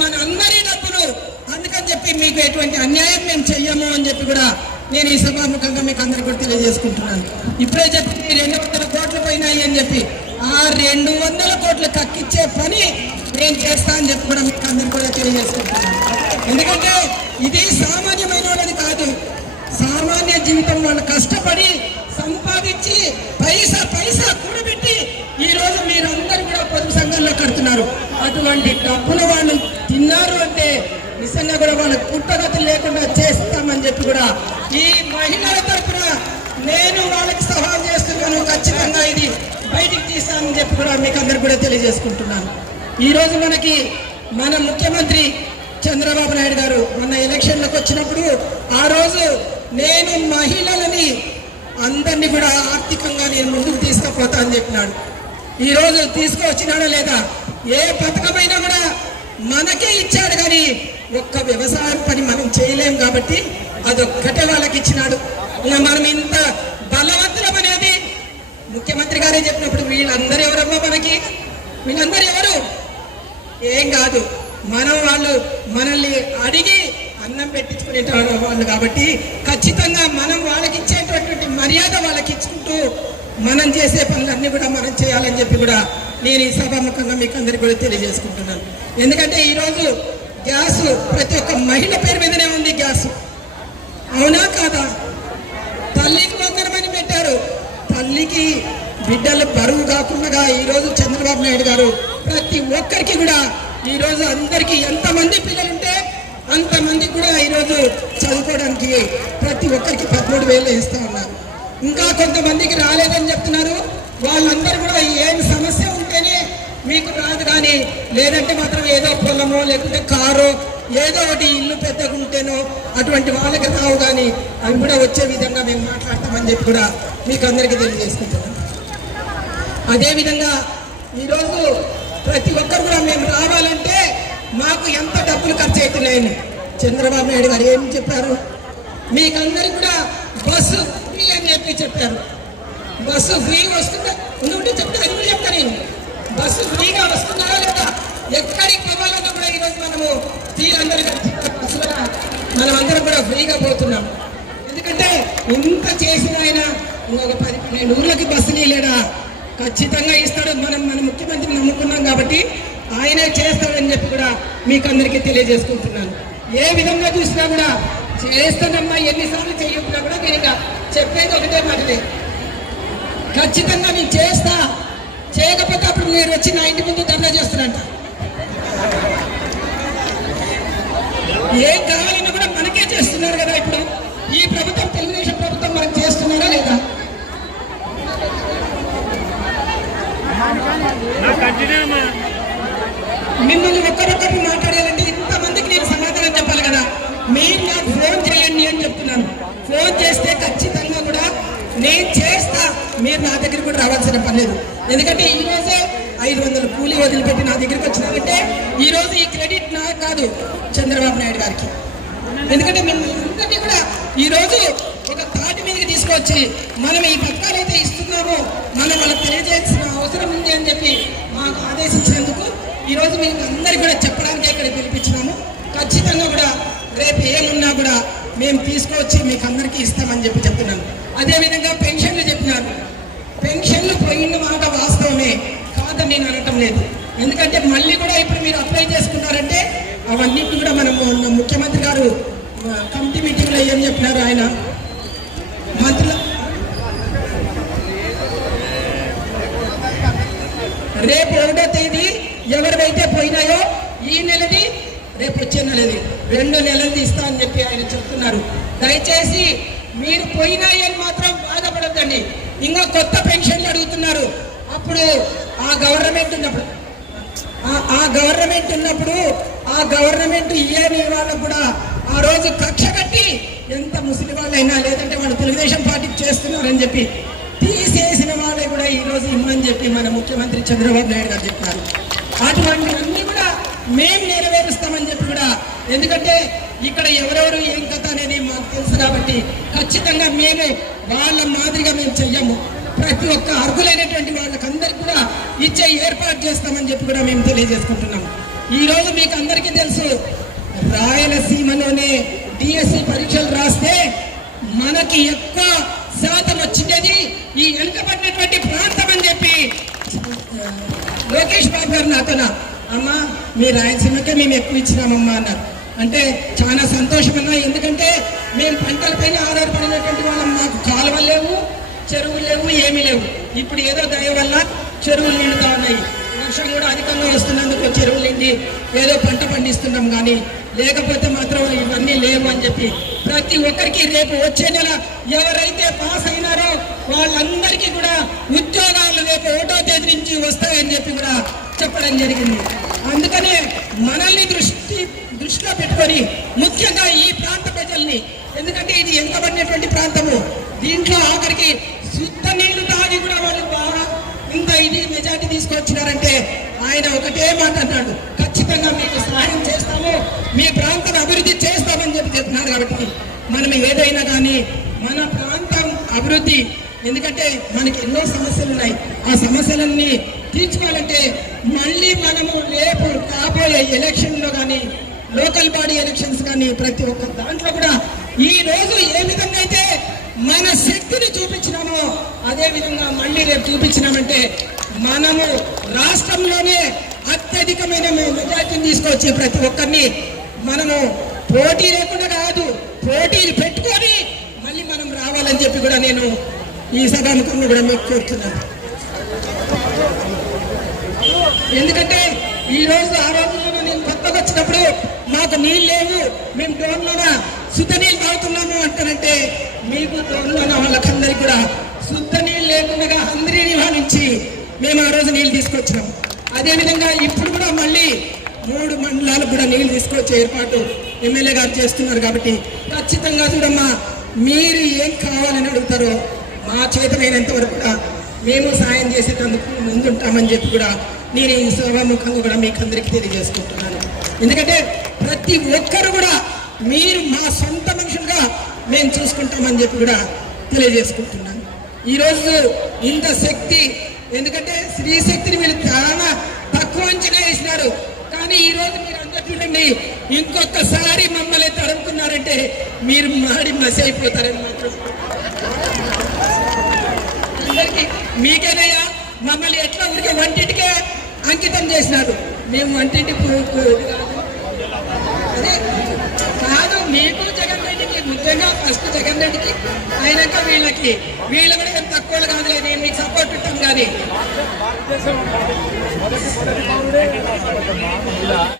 మన అందరి డబ్బులు అందుకని చెప్పి మీకు ఎటువంటి అన్యాయం మేము చెయ్యము అని చెప్పి కూడా నేను ఈ సభాముఖంగా మీకు అందరికీ కూడా తెలియజేసుకుంటున్నాను. ఇప్పుడే చెప్పి రెండు వందల కోట్లు పోయినాయి అని చెప్పి ఆ రెండు వందల కోట్లు కక్కిచ్చే పని నేను చేస్తా అని చెప్పి కూడా మీకు అందరికీ కూడా తెలియజేసుకుంటున్నాను. ఎందుకంటే ఇది సామాన్యమైన వాళ్ళది కాదు. సామాన్య జీవితం వాళ్ళు కష్టపడి సంపాదించి పైసా పైసా కూడబెట్టి ఈ రోజు మీరందరూ కూడా పొదుపు సంఘంలో కడుతున్నారు. అటువంటి డబ్బులు వాళ్ళు తిన్నారు అంటే నిజంగా కూడా వాళ్ళ పుట్టగతి లేకుండా చేస్తామని చెప్పి కూడా ఈ మహిళల తరఫున నేను వాళ్ళకి సహాయం చేస్తున్నాను. ఖచ్చితంగా ఇది బయటికి తీస్తానని చెప్పి కూడా మీకు అందరు కూడా తెలియజేసుకుంటున్నాను. ఈ రోజు మనకి మన ముఖ్యమంత్రి చంద్రబాబు నాయుడు గారు మన ఎలక్షన్లకు వచ్చినప్పుడు ఆ రోజు నేను మహిళలని అందరినీ కూడా ఆర్థికంగా నేను ముందుకు తీసుకుపోతా అని చెప్పినాడు. ఈ రోజు తీసుకువచ్చినాడా లేదా? ఏ పథకమైనా కూడా మనకే ఇచ్చాడు కానీ ఒక్క వ్యవసాయం పని మనం చేయలేం కాబట్టి అదొక్కటే వాళ్ళకి ఇచ్చినాడు మనం ఇంత బలవంతులం అనేది ముఖ్యమంత్రి గారే చెప్పినప్పుడు వీళ్ళందరూ ఎవరమ్మా మనకి? వీళ్ళందరూ ఎవరు? ఏం కాదు. మనం వాళ్ళు మనల్ని అడిగి అన్నం పెట్టించుకునే వాళ్ళు కాబట్టి ఖచ్చితంగా మనం వాళ్ళకి ఇచ్చేటటువంటి మర్యాద వాళ్ళకి ఇచ్చుకుంటూ మనం చేసే పనులన్నీ కూడా మనం చేయాలని చెప్పి కూడా నేను ఈ సభాముఖంగా మీకు అందరికీ కూడా తెలియజేసుకుంటున్నాను. ఎందుకంటే ఈరోజు గ్యాస్ ప్రతి ఒక్క మహిళ పేరు మీదనే ఉంది గ్యాస్. అవునా కాదా? తల్లికి వందనమని పెట్టారు. తల్లికి బిడ్డలు బరువు కాకుండా ఈరోజు చంద్రబాబు నాయుడు గారు ప్రతి ఒక్కరికి కూడా ఈరోజు అందరికీ ఎంతమంది పిల్లలుంటే అంతమంది కూడా ఈరోజు చదువుకోవడానికి ప్రతి ఒక్కరికి పదమూడు వేలు ఇస్తా ఉన్నారు. ఇంకా కొంతమందికి రాలేదని చెప్తున్నారు. వాళ్ళందరూ కూడా ఏం సమస్య ఉంటేనే మీకు రాదు కానీ లేదంటే మాత్రం ఏదో పొలమో లేకుంటే కారో ఏదో ఒకటి ఇల్లు పెద్దగా ఉంటేనో అటువంటి వాళ్ళకి రావు కానీ అవి కూడా వచ్చే విధంగా మేము మాట్లాడతామని చెప్పి కూడా మీకు అందరికీ తెలియజేసుకుంటున్నాం. అదేవిధంగా ఈరోజు ప్రతి ఒక్కరు కూడా మేము రావాలంటే మాకు ఎంత డబ్బులు ఖర్చు అవుతున్నాయని చంద్రబాబు నాయుడు గారు ఏం చెప్పారు? మీకందరికి కూడా బస్సు ఫ్రీ చెప్పారు బస్సు ఫ్రీ వస్తుందా? ఉంటే చెప్తే అది కూడా చెప్తా నేను. బస్సు ఫ్రీగా వస్తున్నారా లేదా? ఎక్కడికి పోవాలన్నా కూడా ఈరోజు మనము? తీరందరూ బస్సులో మనం అందరం కూడా ఫ్రీగా పోతున్నాం. ఎందుకంటే ఇంత చేసిన ఆయన ఇంకొక పది పన్నెండు ఊళ్ళకి బస్సులు లేడా ఖచ్చితంగా ఇస్తాడు. మనం మన ముఖ్యమంత్రిని నమ్ముకున్నాం కాబట్టి ఆయనే చేస్తాడని చెప్పి కూడా మీకు అందరికీ తెలియజేసుకుంటున్నాను. ఏ విధంగా చూసినా కూడా చేస్తానమ్మా ఎన్నిసార్లు చేయకుండా కూడా నేను ఇంకా చెప్పేది ఒకటే మాటలే. ఖచ్చితంగా నేను చేస్తా. చేయకపోతే అప్పుడు మీరు వచ్చి నా ఇంటి ముందు ధర్నా చేస్తారంట. ఏం కావాలన్నా కూడా మనకే చేస్తున్నారు కదా ఇప్పుడు. ఈ ప్రభుత్వం తెలుగుదేశం ప్రభుత్వం మనకు చేస్తున్నారా లేదా? మిమ్మల్ని ఒక్కరొక్కరిని మాట్లాడాలంటే మీరు నాకు ఫోన్ చేయండి అని చెప్తున్నాను. ఫోన్ చేస్తే ఖచ్చితంగా కూడా నేను చేస్తా. మీరు నా దగ్గర కూడా రావాల్సిన పని లేదు. ఎందుకంటే ఈ రోజే ఐదు వందల కూలీ వదిలిపెట్టి నా దగ్గరికి వచ్చినారంటే ఈరోజు ఈ క్రెడిట్ నా కాదు చంద్రబాబు నాయుడు గారికి. ఎందుకంటే మిమ్మల్ని అందరినీ కూడా ఈరోజు ఒక తాటి మీదకి తీసుకొచ్చి మనం ఈ పథకాలు అయితే ఇస్తున్నామో మనం వాళ్ళకి తెలియజేయాల్సిన అవసరం ఉంది అని చెప్పి మాకు ఆదేశించినందుకు ఈరోజు మీకు అందరికీ కూడా చెప్పడానికి ఇక్కడ పిలిపించినాము. ఖచ్చితంగా కూడా రేపు ఏమున్నా కూడా మేము తీసుకొచ్చి మీకు అందరికీ ఇస్తామని చెప్పి చెప్తున్నాను. అదేవిధంగా పెన్షన్లు చెప్పినారు పెన్షన్లు పోయిన మాట వాస్తవమే కాదని నేను అనటం లేదు. ఎందుకంటే మళ్ళీ కూడా ఇప్పుడు మీరు అప్లై చేసుకున్నారంటే అవన్నీ కూడా మనము ముఖ్యమంత్రి గారు కమిటీ మీటింగ్లో ఏం చెప్పినారు ఆయన? మంత్రుల రేపు ఒకటో తేదీ ఎవరివైతే పోయినాయో ఈ నెలది రేపు వచ్చే నెలది రెండు నెలలు ఇస్తా అని చెప్పి ఆయన చెప్తున్నారు. దయచేసి మీరు పోయినాయని అని మాత్రం బాధపడద్దండి. ఇంకా కొత్త పెన్షన్లు అడుగుతున్నారు. అప్పుడు ఆ గవర్నమెంట్ ఉన్నప్పుడు ఆ- గవర్నమెంట్ ఉన్నప్పుడు ఆ గవర్నమెంట్ ఇయ్యని వాళ్ళకు కూడా ఆ రోజు కక్ష కట్టి ఎంత ముసలి వాళ్ళైనా లేదంటే వాళ్ళు తెలుగుదేశం పార్టీ చేస్తున్నారని చెప్పి తీసేసిన వాళ్ళే కూడా ఈరోజు ఇమ్మని చెప్పి మన ముఖ్యమంత్రి చంద్రబాబు నాయుడు గారు చెప్పారు. అటువంటివన్నీ కూడా మేము నెరవేరుస్తామని ఎందుకంటే ఇక్కడ ఎవరెవరు ఏం కథ అనేది మాకు తెలుసు కాబట్టి ఖచ్చితంగా మేమే వాళ్ళ మాదిరిగా మేము చెయ్యము. ప్రతి ఒక్క అర్హులైనటువంటి వాళ్ళకందరికి కూడా ఇచ్చే ఏర్పాటు చేస్తామని చెప్పి కూడా మేము తెలియజేసుకుంటున్నాము ఈ రోజు మీకు అందరికీ తెలుసు రాయలసీమలోనే డిఎస్సి పరీక్షలు రాస్తే మనకి ఎక్కువ శాతం వచ్చింది ఈ వెనుకబడినటువంటి ప్రాంతం అని చెప్పి లోకేష్ బాబు గారు నాతోన అమ్మా మీ రాయలసీమకే మేము ఎక్కువ ఇచ్చినామమ్మా అన్నారు. అంటే చాలా సంతోషం అన్నా ఎందుకంటే మేము పంటలపైన ఆధారపడినటువంటి వాళ్ళం. మాకు కాలువలు లేవు చెరువులు లేవు ఏమీ లేవు. ఇప్పుడు ఏదో దయ వల్ల చెరువులు నిండుతా ఉన్నాయి. వర్షం కూడా అధికంగా వస్తున్నందుకు చెరువులు నిండి ఏదో పంట పండిస్తున్నాం కానీ లేకపోతే మాత్రం ఇవన్నీ లేవు అని చెప్పి ప్రతి ఒక్కరికి రేపు వచ్చే నెల ఎవరైతే పాస్ అయినారో వాళ్ళందరికీ కూడా ఉద్యోగాలు రేపు ఒకటో తేదీ నుంచి వస్తాయని చెప్పి కూడా చెప్పడం జరిగింది అందుకనే మనల్ని దృష్టి దృష్టిలో పెట్టుకొని ముఖ్యంగా ఈ ఉంటుంది ఎందుకంటే ఇది ఎంతబడినటువంటి ప్రాంతము. దీంట్లో ఆఖరికి శుద్ధ నీళ్ళు తాగి కూడా వాళ్ళు బాగా ఇంత ఇది మెజార్టీ తీసుకొచ్చినారంటే ఆయన ఒకటే మాట అన్నాడు. ఖచ్చితంగా మీకు సహాయం చేస్తాము మీ ప్రాంతం అభివృద్ధి చేస్తామని చెప్పి చెప్తున్నారు కాబట్టి మనం ఏదైనా కానీ మన ప్రాంతం అభివృద్ధి ఎందుకంటే మనకి ఎన్నో సమస్యలు ఉన్నాయి. ఆ సమస్యలన్నీ తీర్చుకోవాలంటే మళ్ళీ మనము రేపు కాబోయే ఎలక్షన్లో కానీ లోకల్ బాడీ ఎలక్షన్స్ కానీ ప్రతి ఒక్క దాంట్లో కూడా ఈ రోజు ఏ విధంగా అయితే మన శక్తిని చూపించినామో అదే విధంగా మళ్ళీ రేపు చూపించినామంటే మనము రాష్ట్రంలోనే అత్యధికమైన మెజార్టీని తీసుకొచ్చి ప్రతి ఒక్కరిని మనము పోటీ లేకుండా కాదు పోటీలు పెట్టుకొని మళ్ళీ మనం రావాలని చెప్పి కూడా నేను ఈ సభాముఖంగా కూడా మీకు కోరుతున్నాను. ఎందుకంటే ఈ రోజు ఆ రోజుల్లో నేను కొత్తగా వచ్చినప్పుడు మాకు నీళ్ళు లేవు మేము డోన్లోన శుద్ధ నీళ్ళు తాగుతున్నాము అంటారంటే మీకు డోన్లోన వాళ్ళకందరికీ కూడా శుద్ధ నీళ్ళు లేకుండా అందరి నివారించి మేము ఆ రోజు నీళ్ళు తీసుకొచ్చినాం. అదేవిధంగా ఇప్పుడు కూడా మళ్ళీ మూడు మండలాలకు కూడా నీళ్ళు తీసుకొచ్చే ఏర్పాటు ఎమ్మెల్యే గారు చేస్తున్నారు కాబట్టి ఖచ్చితంగా చూడమ్మా మీరు ఏం కావాలని అడుగుతారో మా చేతనైనంత వరకు కూడా మేము సాయం చేసేటందుకు ముందుంటామని చెప్పి కూడా నేను ఈ సభాముఖంగా కూడా మీకు అందరికీ తెలియజేసుకుంటున్నాను. ఎందుకంటే ప్రతి ఒక్కరు కూడా మీరు మా సొంత మనుషులుగా మేము చూసుకుంటామని చెప్పి కూడా తెలియజేసుకుంటున్నాను. ఈరోజు ఇంత శక్తి ఎందుకంటే స్త్రీ శక్తిని మీరు చాలా తక్కువ అంచనా వేసినారు. కానీ ఈ రోజు మీరు అందరు చూడండి ఇంకొకసారి మమ్మల్ని తరుముకున్నారంటే మీరు మాడి మసి అయిపోతారని మాత్రం. అందరికీ మీకేనయ్యా మమ్మల్ని ఎట్లా ఊరికే వంటింటికే అంకితం చేసినారు మేము వంటింటి కాదు. అదే కాదు మీకు జగన్ రెడ్డికి ముఖ్యంగా ఫస్ట్ జగన్ రెడ్డికి అయినాక వీళ్ళకి వీళ్ళు కూడా ఏం తక్కువ కాదులే నేను మీకు సపోర్ట్ ఉంటాం కానీ